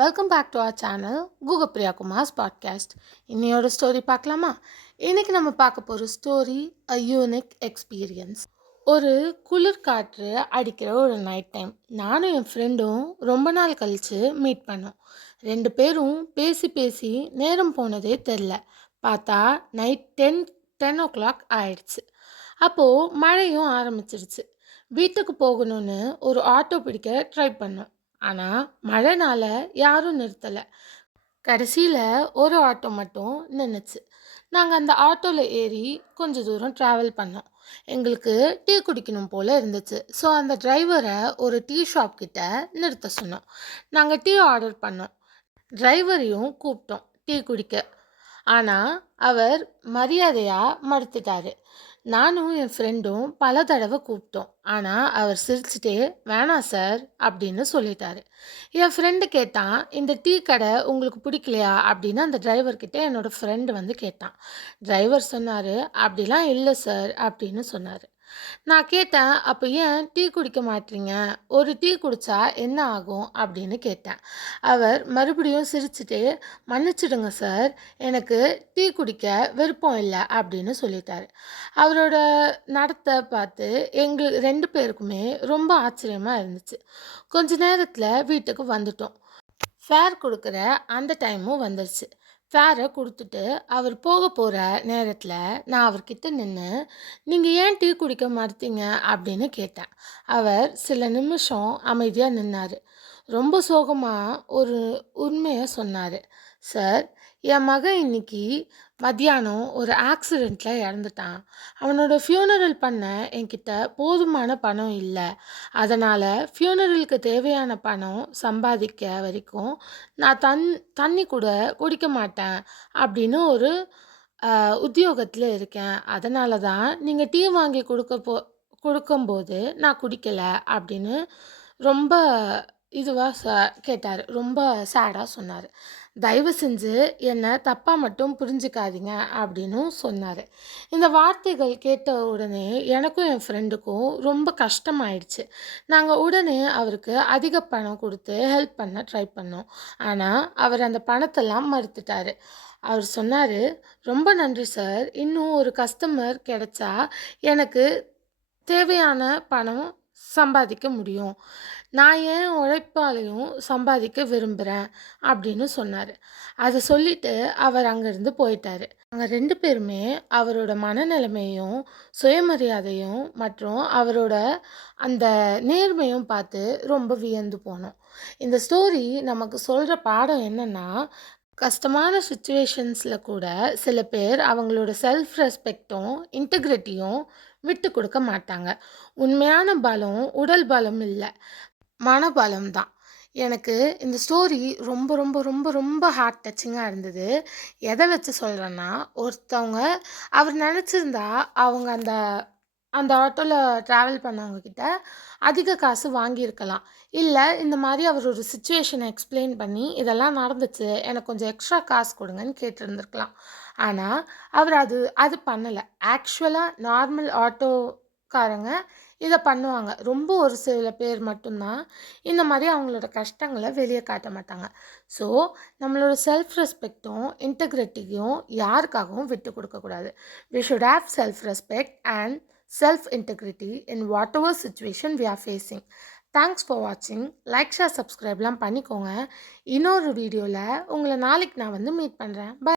Welcome back to our channel Google Priya Kumar's podcast. இன்னையோட story பார்க்கலாமா? இன்னைக்கு நம்ம பார்க்க போகிற ஸ்டோரி அ யூனிக் எக்ஸ்பீரியன்ஸ். ஒரு குளிர் காற்று அடிக்கிற ஒரு நைட் டைம் நானும் என் ஃப்ரெண்டும் ரொம்ப நாள் கழித்து மீட் பண்ணோம். ரெண்டு பேரும் பேசி பேசி நேரம் போனதே தெரில. பார்த்தா நைட் 10 ஆயிடுச்சு. அப்போது மழையும் ஆரம்பிச்சிருச்சு. வீட்டுக்கு போகணும்னு ஒரு ஆட்டோ பிடிக்க ட்ரை பண்ணோம். ஆனால் மழைனால யாரும் நிறுத்தலை. கடைசியில் ஒரு ஆட்டோ மட்டும் நின்றுச்சு. நாங்கள் அந்த ஆட்டோவில் ஏறி கொஞ்சம் தூரம் ட்ராவல் பண்ணோம். எங்களுக்கு டீ குடிக்கணும் போல் இருந்துச்சு. ஸோ அந்த டிரைவரை ஒரு டீ ஷாப் கிட்ட நிறுத்த சொன்னோம். நாங்கள் டீ ஆர்டர் பண்ணோம். டிரைவரையும் கூப்பிட்டோம் டீ குடிக்க. ஆனால் அவர் மரியாதையாக மறுத்துட்டாரு. நானும் என் ஃப்ரெண்டும் பல தடவை கூப்பிட்டோம். ஆனால் அவர் சிரிச்சுட்டே வேணாம் சார் அப்படின்னு சொல்லிட்டாரு. என் ஃப்ரெண்டு கேட்டான், இந்த டீ கடை உங்களுக்கு பிடிக்கலையா அப்படின்னு அந்த டிரைவர்கிட்ட என்னோட ஃப்ரெண்டு வந்து கேட்டான். டிரைவர் சொன்னார், அப்படிலாம் இல்லை சார் அப்படின்னு சொன்னார். நான் கேட்டேன், அப்போ ஏன் டீ குடிக்க மாட்டீங்க? ஒரு டீ குடித்தா என்ன ஆகும் அப்படின்னு கேட்டேன். அவர் மறுபடியும் சிரிச்சுட்டு, மன்னிச்சிடுங்க சார், எனக்கு டீ குடிக்க விருப்பம் இல்லை அப்படின்னு சொல்லிட்டாரு. அவரோட நடத்தை பார்த்து எங்கள் ரெண்டு பேருக்குமே ரொம்ப ஆச்சரியமாக இருந்துச்சு. கொஞ்ச நேரத்தில் வீட்டுக்கு வந்துட்டோம். ஃபேர் கொடுக்குற அந்த டைமும் வந்துருச்சு. ஃபேரை கொடுத்துட்டு அவர் போக போகிற நேரத்தில் நான் அவர்கிட்ட நின்று, நீங்கள் ஏன் டீ குடிக்க மறுத்தீங்க அப்படின்னு கேட்டேன். அவர் சில நிமிஷம் அமைதியாக நின்னார். ரொம்ப சோகமாக ஒரு உண்மையை சொன்னார். சார், என் மகன் இன்னைக்கு மத்தியானம் ஒரு ஆக்சிடெண்ட்டில் இறந்துட்டான். அவனோட ஃபியூனரல் பண்ண என்கிட்ட போதுமான பணம் இல்லை. அதனால் ஃபியூனரலுக்கு தேவையான பணம் சம்பாதிக்க வரைக்கும் நான் தண்ணி கூட குடிக்க மாட்டேன் அப்படின்னு ஒரு உத்தியோகத்தில் இருக்கேன். அதனால தான் நீங்கள் டீ வாங்கி கொடுக்கும்போது நான் குடிக்கலை அப்படின்னு ரொம்ப இதுவாக கேட்டார். ரொம்ப சேடாக சொன்னார். தயவு செஞ்சு என்னை தப்பாக மட்டும் புரிஞ்சுக்காதீங்க அப்படின்னும் சொன்னார். இந்த வார்த்தைகள் கேட்ட உடனே எனக்கும் என் ஃப்ரெண்டுக்கும் ரொம்ப கஷ்டமாயிடுச்சு. நாங்கள் உடனே அவருக்கு அதிக பணம் கொடுத்து ஹெல்ப் பண்ண ட்ரை பண்ணோம். ஆனால் அவர் அந்த பணத்தெல்லாம் மறுத்துட்டார். அவர் சொன்னார், ரொம்ப நன்றி சார், இன்னும் ஒரு கஸ்டமர் கிடைச்சா எனக்கு தேவையான பணம் சம்பாதிக்க முடியும். நான் என் உழைப்பாலையும் சம்பாதிக்க விரும்புகிறேன் அப்படின்னு சொன்னார். அதை சொல்லிட்டு அவர் அங்கேருந்து போயிட்டார். நாங்கள் ரெண்டு பேருமே அவரோட மனநிலைமையும் சுயமரியாதையும் மற்றும் அவரோட அந்த நேர்மையும் பார்த்து ரொம்ப வியந்து போனோம். இந்த ஸ்டோரி நமக்கு சொல்கிற பாடம் என்னென்னா, கஷ்டமான சுச்சுவேஷன்ஸில் கூட சில பேர் அவங்களோட செல்ஃப் ரெஸ்பெக்டும் இன்டெகிரிட்டியும் விட்டு கொடுக்க மாட்டாங்க. உண்மையான பலம் உடல் பலம் இல்லை, மனபலம் தான். எனக்கு இந்த ஸ்டோரி ரொம்ப ரொம்ப ரொம்ப ரொம்ப ஹார்ட் டச்சிங்காக இருந்தது. எதை வச்சு சொல்கிறேன்னா, ஒருத்தவங்க அவர் நினச்சிருந்தா அவங்க அந்த அந்த ஆட்டோவில் ட்ராவல் பண்ணவங்க கிட்ட அதிக காசு வாங்கியிருக்கலாம். இல்லை, இந்த மாதிரி அவர் ஒரு சுச்சுவேஷனை எக்ஸ்பிளைன் பண்ணி இதெல்லாம் நடந்துச்சு, எனக்கு கொஞ்சம் எக்ஸ்ட்ரா காசு கொடுங்கன்னு கேட்டிருந்துருக்கலாம். ஆனால் அவர் அது பண்ணலை. ஆக்சுவலாக நார்மல் ஆட்டோக்காரங்க இதை பண்ணுவாங்க. ரொம்ப ஒரு சில பேர் மட்டும்தான் இந்த மாதிரி அவங்களோட கஷ்டங்களை வெளியே காட்ட மாட்டாங்க. ஸோ நம்மளோட செல்ஃப் ரெஸ்பெக்டும் இன்டெகிரிட்டியும் யாருக்காகவும் விட்டு கொடுக்கக்கூடாது. We should have self respect and self integrity in whatever situation we are facing. Thanks for watching. Like, share, subscribe பண்ணிக்கோங்க. இன்னொரு வீடியோவில் உங்களை நாளைக்கு நான் வந்து மீட் பண்ணுறேன். Bye.